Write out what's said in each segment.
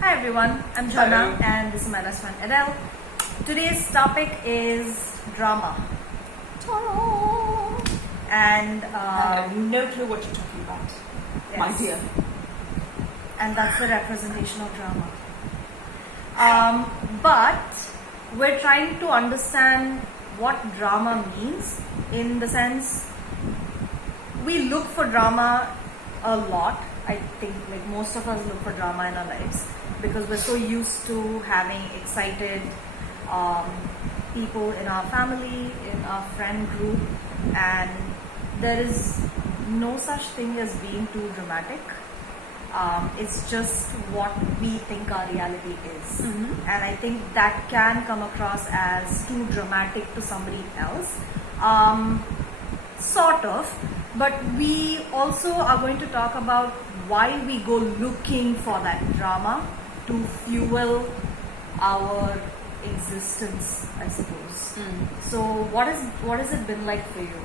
Hi everyone, I'm Jonna Hello. and this is my best friend Edel. Today's topic is drama. Ta-da! And I have no clue what you're talking about, my yes. dear. And that's the representation of drama. But we're trying to understand what drama means, in the sense we look for drama a lot. I think like most of us look for drama in our lives because we're so used to having excited people in our family, in our friend group, and there is no such thing as being too dramatic. It's just what we think our reality is. And I think that can come across as too dramatic to somebody else. Sort of. But we also are going to talk about why we go looking for that drama to fuel our existence, I suppose. So what has it been like for you?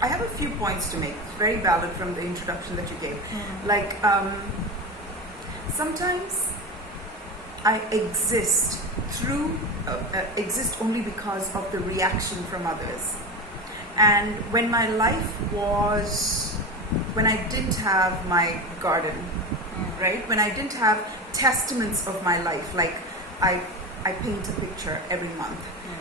I have a few points to make. It's very valid from the introduction that you gave. Like, sometimes I exist only because of the reaction from others. And when I didn't have my garden, right? When I didn't have testaments of my life, like I paint a picture every month.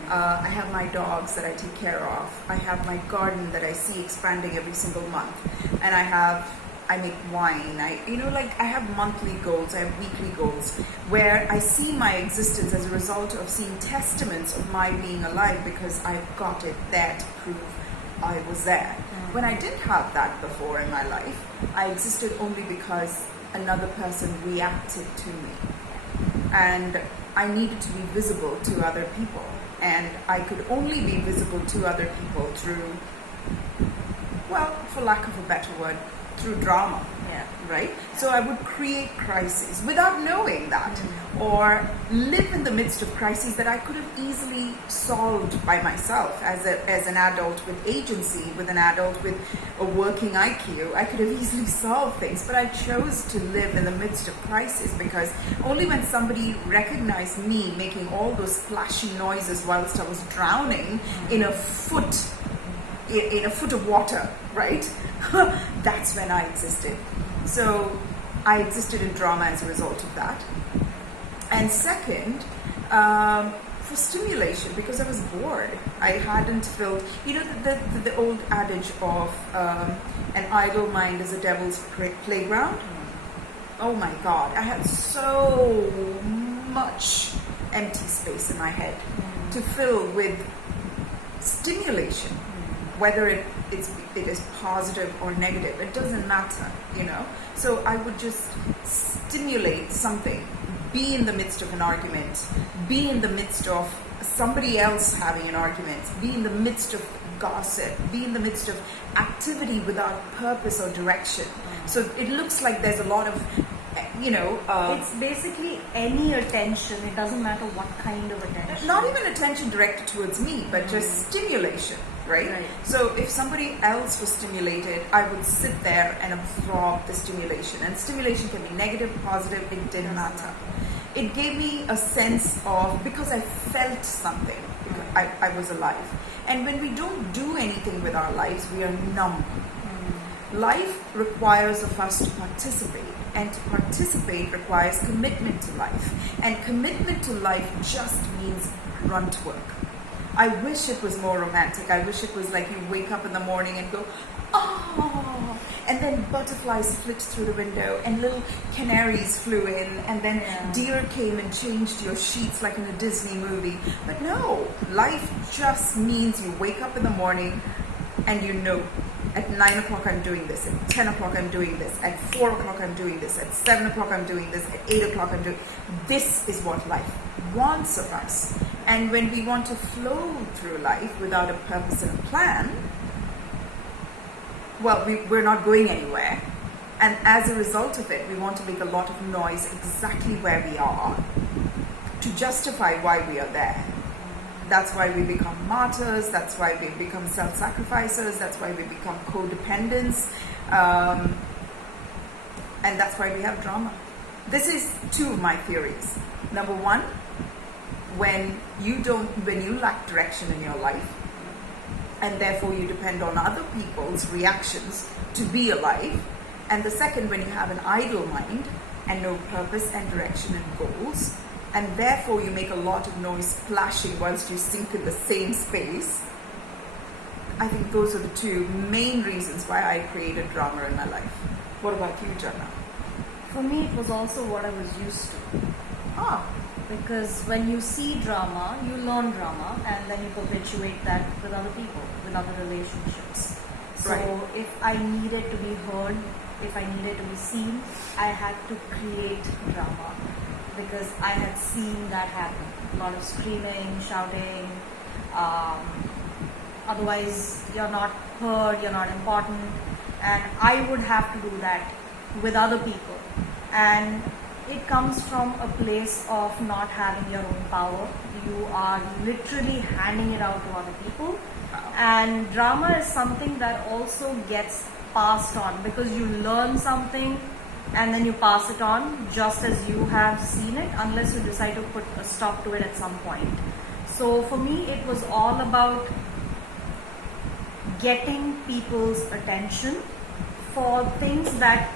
I have my dogs that I take care of. I have my garden that I see expanding every single month. And I make wine. I have monthly goals. I have weekly goals where I see my existence as a result of seeing testaments of my being alive because I've got it there to prove I was there. When I didn't have that before in my life, I existed only because another person reacted to me. And I needed to be visible to other people. And I could only be visible to other people through, well, for lack of a better word, through drama. Yeah. Right? So I would create crises without knowing that, or live in the midst of crises that I could have easily solved by myself as an adult with agency, with an adult with a working IQ. I could have easily solved things, but I chose to live in the midst of crisis because only when somebody recognized me making all those flashy noises whilst I was drowning in a foot of water, right? That's when I existed. So I existed in drama as a result of that. And second, for stimulation, because I was bored. I hadn't filled, the old adage of an idle mind is a devil's playground. Oh my God, I had so much empty space in my head to fill with stimulation. Whether it is positive or negative, it doesn't matter, So I would just stimulate something, be in the midst of an argument, be in the midst of somebody else having an argument, be in the midst of gossip, be in the midst of activity without purpose or direction. So it looks like there's a lot of, It's basically any attention. It doesn't matter what kind of attention. Not even attention directed towards me, but just stimulation. Right? So if somebody else was stimulated, I would sit there and absorb the stimulation. And stimulation can be negative, positive, it didn't matter. It gave me a sense of, because I felt something, because I was alive. And when we don't do anything with our lives, we are numb. Life requires of us to participate. And to participate requires commitment to life. And commitment to life just means grunt work. I wish it was more romantic. I wish it was like you wake up in the morning and go, oh, and then butterflies flit through the window and little canaries flew in and then deer came and changed your sheets like in a Disney movie. But no, life just means you wake up in the morning and at 9 o'clock I'm doing this, at 10 o'clock I'm doing this, at 4 o'clock I'm doing this, at 7 o'clock I'm doing this, at 8 o'clock I'm doing this. Is what life wants of us. And when we want to flow through life without a purpose and a plan, well, we're not going anywhere. And as a result of it, we want to make a lot of noise exactly where we are to justify why we are there. That's why we become martyrs. That's why we become self-sacrificers. That's why we become codependents. And that's why we have drama. this is two of my theories. Number one, when you lack direction in your life, and therefore you depend on other people's reactions to be alive. And the second, when you have an idle mind and no purpose and direction and goals, and therefore you make a lot of noise splashing whilst you sink in the same space. I think those are the two main reasons why I created drama in my life. What about you, Jana? For me, it was also what I was used to. Ah, Because when you see drama, you learn drama, and then you perpetuate that with other people, with other relationships. So Right. if I needed to be heard, if I needed to be seen, I had to create drama because I had seen that happen. A lot of screaming, shouting. Otherwise, you're not heard, you're not important, and I would have to do that with other people. And it comes from a place of not having your own power. You are literally handing it out to other people. And drama is something that also gets passed on because you learn something and then you pass it on just as you have seen it, unless you decide to put a stop to it at some point. So for me, it was all about getting people's attention for things that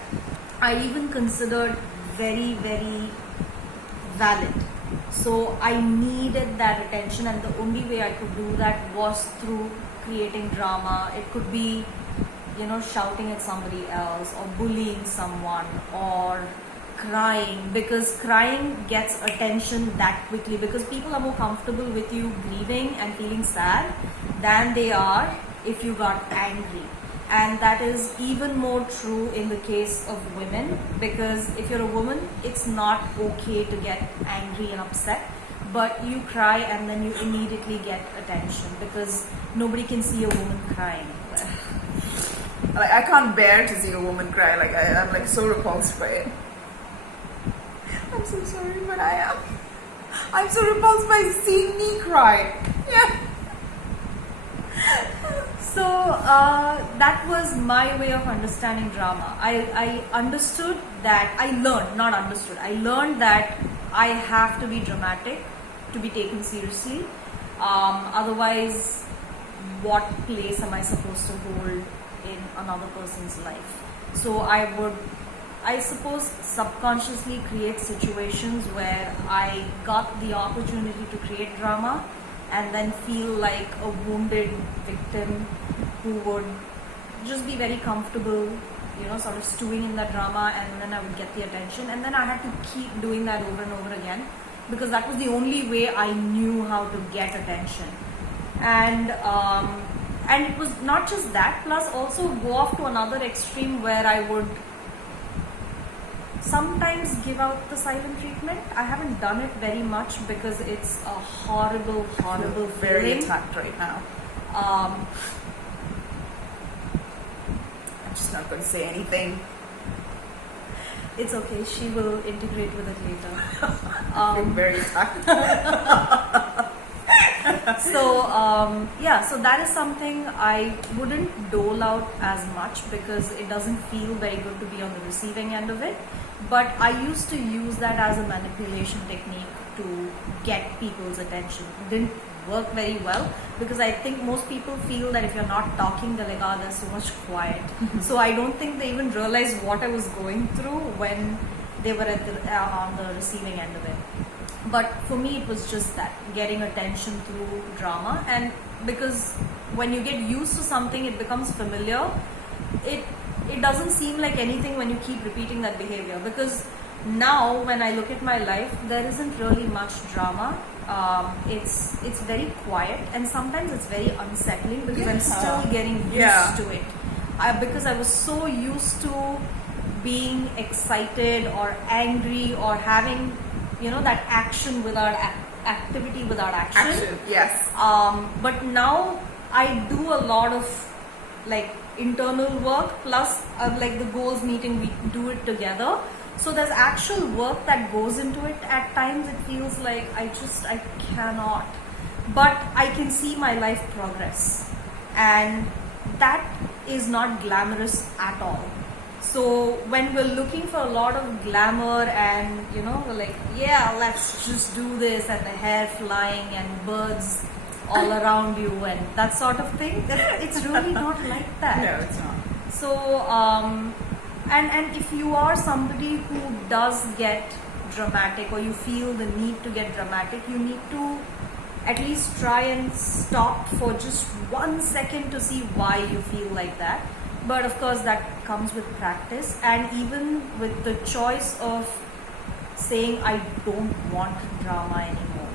I even considered very, very valid. So I needed that attention, and the only way I could do that was through creating drama. It could be, shouting at somebody else, or bullying someone, or crying, because crying gets attention that quickly, because people are more comfortable with you grieving and feeling sad than they are if you got angry. And that is even more true in the case of women, because if you're a woman, it's not okay to get angry and upset, but you cry and then you immediately get attention because nobody can see a woman crying. like I can't bear to see a woman cry. Like I'm like so repulsed by it. I'm so sorry, but I am. I'm so repulsed by seeing me cry. Yeah. So that was my way of understanding drama. I understood that, I learned that I have to be dramatic to be taken seriously. Otherwise, what place am I supposed to hold in another person's life? So I suppose, subconsciously create situations where I got the opportunity to create drama and then feel like a wounded victim who would just be very comfortable, sort of stewing in that drama, and then I would get the attention, and then I had to keep doing that over and over again because that was the only way I knew how to get attention. And it was not just that, plus also go off to another extreme where I would sometimes give out the silent treatment. I haven't done it very much because it's a horrible Very feeling. attacked right now. Um, I'm just not going to say anything. it's okay, she will integrate with it later. I'm very attacked. So that is something I wouldn't dole out as much because it doesn't feel very good to be on the receiving end of it. But I used to use that as a manipulation technique to get people's attention. It didn't work very well because I think most people feel that if you're not talking, they're like, oh, there's so much quiet. So I don't think they even realized what I was going through when they were on the receiving end of it. But for me, it was just that, getting attention through drama. And because when you get used to something, it becomes familiar. It doesn't seem like anything when you keep repeating that behavior. Because now, when I look at my life, there isn't really much drama. It's very quiet, and sometimes it's very unsettling because I'm still getting used to it. Because I was so used to being excited or angry or having that action without activity without action. Yes. But now I do a lot of internal work plus the goals meeting, we do it together. So there's actual work that goes into it. At times it feels like I cannot, but I can see my life progress, and that is not glamorous at all. So when we're looking for a lot of glamour and we're like, yeah, let's just do this, and the hair flying and birds all around you and that sort of thing, it's really not like that. No, it's not. So and if you are somebody who does get dramatic, or you feel the need to get dramatic, you need to at least try and stop for just 1 second to see why you feel like that. But of course that comes with practice, and even with the choice of saying I don't want drama anymore.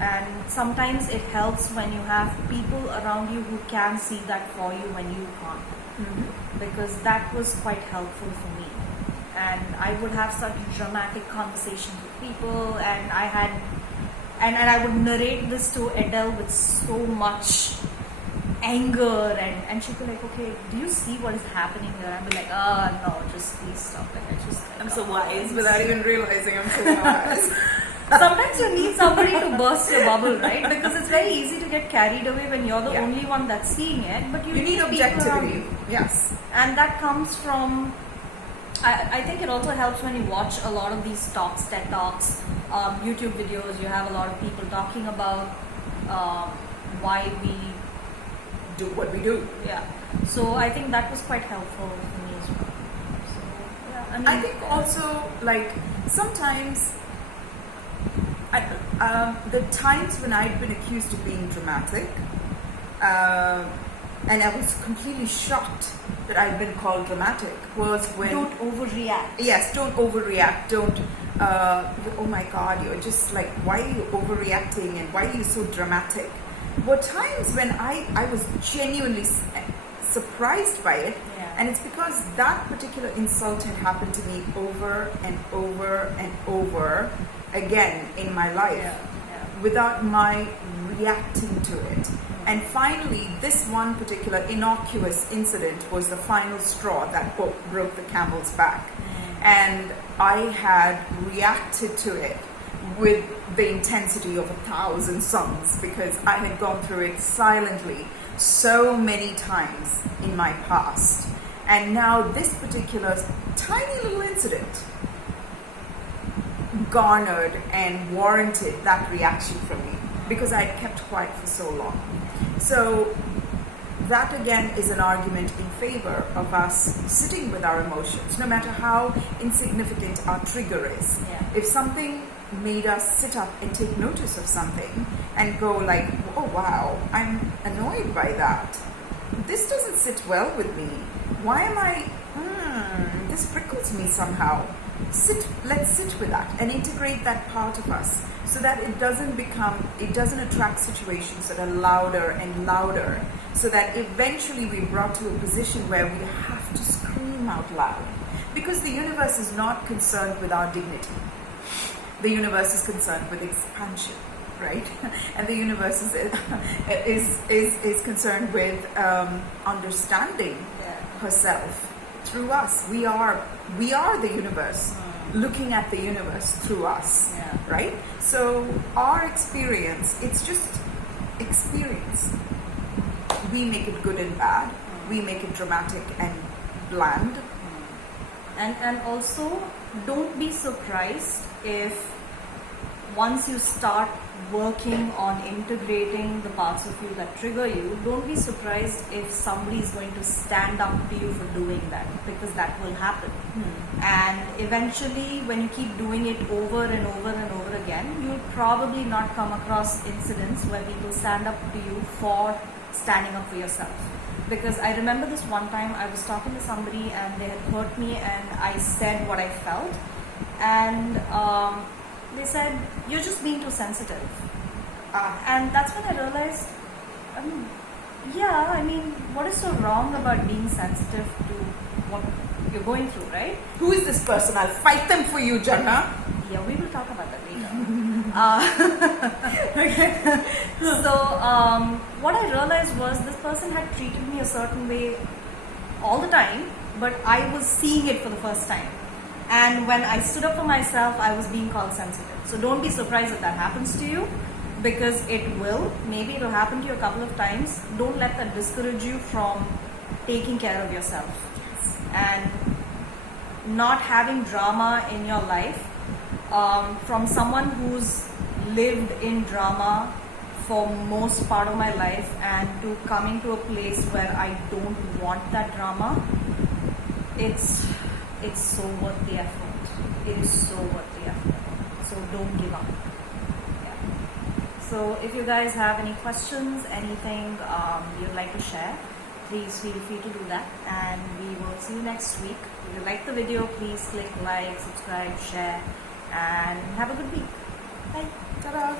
And sometimes it helps when you have people around you who can see that for you when you can't. Because that was quite helpful for me. And I would have such dramatic conversations with people, and I had and I would narrate this to Edel with so much anger, and she'd be like, okay, do you see what is happening here? I'd be like, oh no, just please stop it. I'm so wise without even realizing I'm so wise. Sometimes you need somebody to burst your bubble, right? Because it's very easy to get carried away when you're the only one that's seeing it, but you need objectivity. Yes. And that comes from, I think it also helps when you watch a lot of these talks, TED Talks, YouTube videos. You have a lot of people talking about why we do what we do. Yeah. So I think that was quite helpful for me as well. So, yeah, I think also, like, sometimes the times when I'd been accused of being dramatic, and I was completely shocked that I'd been called dramatic, was when... Don't overreact. Yes, don't overreact. Don't, oh my God, you're just like, why are you overreacting and why are you so dramatic? Were times when I was genuinely surprised by it. Yeah. And it's because that particular insult had happened to me over and over and over again in my life, without my reacting to it. And finally, this one particular innocuous incident was the final straw that broke the camel's back. And I had reacted to it with the intensity of 1,000 songs, because I had gone through it silently so many times in my past. And now this particular tiny little incident garnered and warranted that reaction from me, because I had kept quiet for so long. So that again is an argument in favor of us sitting with our emotions, no matter how insignificant our trigger is. If something made us sit up and take notice of something and go like, oh wow, I'm annoyed by that. This doesn't sit well with me. Why am I, this prickles me somehow. Let's sit with that and integrate that part of us, so that it doesn't attract situations that are louder and louder, so that eventually we're brought to a position where we have to scream out loud. Because the universe is not concerned with our dignity. The universe is concerned with expansion, right? And the universe is concerned with understanding herself through us. We are the universe, looking at the universe through us, right? So our experience, it's just experience. We make it good and bad. We make it dramatic and bland. And also, don't be surprised if once you start working on integrating the parts of you that trigger you, don't be surprised if somebody is going to stand up to you for doing that, because that will happen. And eventually, when you keep doing it over and over and over again, you'll probably not come across incidents where people stand up to you for standing up for yourself. Because I remember this one time I was talking to somebody and they had hurt me, and I said what I felt, and they said, you're just being too sensitive. And that's when I realized, what is so wrong about being sensitive to what you're going through, right? Who is this person? I'll fight them for you, Janna. Yeah, we will talk about that later. So what I realized was this person had treated me a certain way all the time, but I was seeing it for the first time. And when I stood up for myself, I was being called sensitive. So don't be surprised if that happens to you, because it will. Maybe it will happen to you a couple of times. Don't let that discourage you from taking care of yourself. And not having drama in your life, from someone who's lived in drama for most part of my life, and to coming to a place where I don't want that drama, it's so worth the effort. It is so worth the effort. So don't give up. Yeah. So if you guys have any questions, anything you'd like to share, please feel free to do that, and we will see you next week. If you like the video, please click like, subscribe, share, and have a good week. Bye. Ta-da!